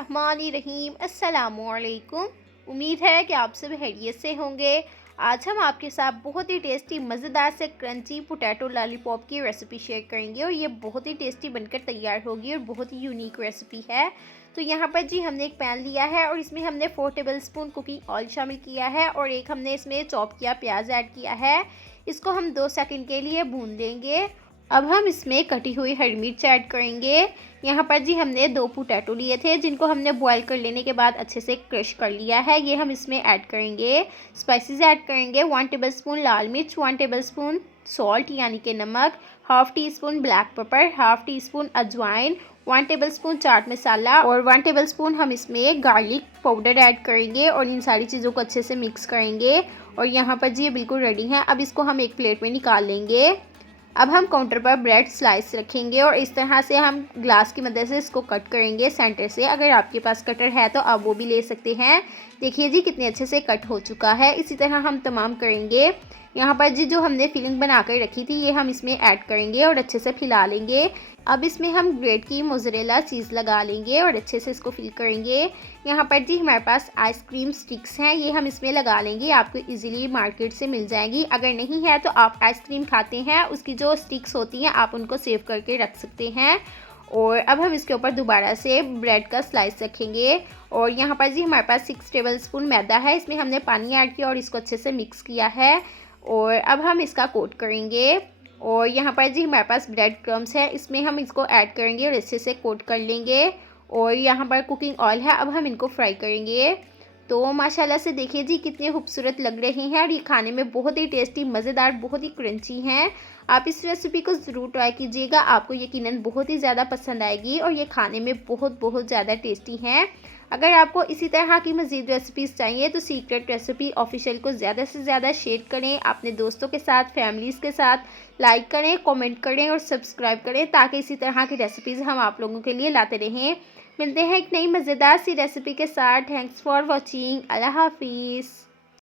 बिस्मिल्लाहिर्रहमानिर्रहीम। अस्सलामुअलैकुम। उम्मीद है कि आप सब खैरियत से होंगे। आज हम आपके साथ बहुत ही टेस्टी मज़ेदार से क्रंची पोटैटो लॉलीपॉप की रेसिपी शेयर करेंगे और ये बहुत ही टेस्टी बनकर तैयार होगी और बहुत ही यूनिक रेसिपी है। तो यहाँ पर जी हमने एक पैन लिया है और इसमें हमने 4 टेबलस्पून कुकिंग ऑयल शामिल किया है और एक हमने इसमें चॉप किया प्याज ऐड किया है। इसको हम 2 सेकंड के लिए भून लेंगे। अब हम इसमें कटी हुई हरी मिर्च ऐड करेंगे। यहाँ पर जी हमने 2 पोटैटो लिए थे जिनको हमने बॉईल कर लेने के बाद अच्छे से क्रश कर लिया है। ये हम इसमें ऐड करेंगे। स्पाइसेस ऐड करेंगे 1 टेबलस्पून लाल मिर्च, 1 टेबलस्पून सॉल्ट यानी कि नमक, half tea spoon black pepper, half tea spoon अजवाइन, 1 टेबलस्पून चाट मसाला और 1 टेबलस्पून हम इसमें गार्लिक पाउडर ऐड करेंगे और इन सारी चीज़ों को अच्छे से मिक्स करेंगे। और यहाँ पर जी ये बिल्कुल रेडी है। अब इसको हम एक प्लेट में निकाल लेंगे। अब हम काउंटर पर ब्रेड स्लाइस रखेंगे और इस तरह से हम ग्लास की मदद से इसको कट करेंगे सेंटर से। अगर आपके पास कटर है तो आप वो भी ले सकते हैं। देखिए जी कितने अच्छे से कट हो चुका है। इसी तरह हम तमाम करेंगे। यहाँ पर जी जो हमने फिलिंग बना कर रखी थी ये हम इसमें ऐड करेंगे और अच्छे से फैला लेंगे। अब इसमें हम ग्रेट की मोज़रेला चीज़ लगा लेंगे और अच्छे से इसको फिल करेंगे। यहाँ पर जी हमारे पास आइसक्रीम स्टिक्स हैं, ये हम इसमें लगा लेंगे। आपको इजीली मार्केट से मिल जाएगी। अगर नहीं है तो आप आइसक्रीम खाते हैं उसकी जो स्टिक्स होती हैं आप उनको सेव करके रख सकते हैं। और अब हम इसके ऊपर दोबारा से ब्रेड का स्लाइस रखेंगे। और यहाँ पर जी हमारे पास 6 टेबलस्पून मैदा है, इसमें हमने पानी ऐड किया और इसको अच्छे से मिक्स किया है। और अब हम इसका कोट करेंगे। और यहाँ पर जी हमारे पास ब्रेड क्रम्स है, इसमें हम इसको ऐड करेंगे और अच्छे से कोट कर लेंगे। और यहाँ पर कुकिंग ऑयल है, अब हम इनको फ्राई करेंगे। तो माशाल्लाह से देखिए जी कितने खूबसूरत लग रही हैं और ये खाने में बहुत ही टेस्टी मज़ेदार बहुत ही क्रंची हैं। आप इस रेसिपी को ज़रूर ट्राई कीजिएगा, आपको यकीनन बहुत ही ज़्यादा पसंद आएगी और ये खाने में बहुत ज़्यादा टेस्टी हैं। अगर आपको इसी तरह की मज़ीद रेसिपीज़ चाहिए तो सीक्रेट रेसिपी ऑफिशियल को ज़्यादा से ज़्यादा शेयर करें, अपने दोस्तों के साथ, फैमिलीज़ के साथ लाइक करें, कमेंट करें और सब्सक्राइब करें ताकि इसी तरह की रेसिपीज़ हम आप लोगों के लिए लाते रहें। मिलते हैं एक नई मज़ेदार सी रेसिपी के साथ। Thanks for watching. अल्लाह हाफिज़।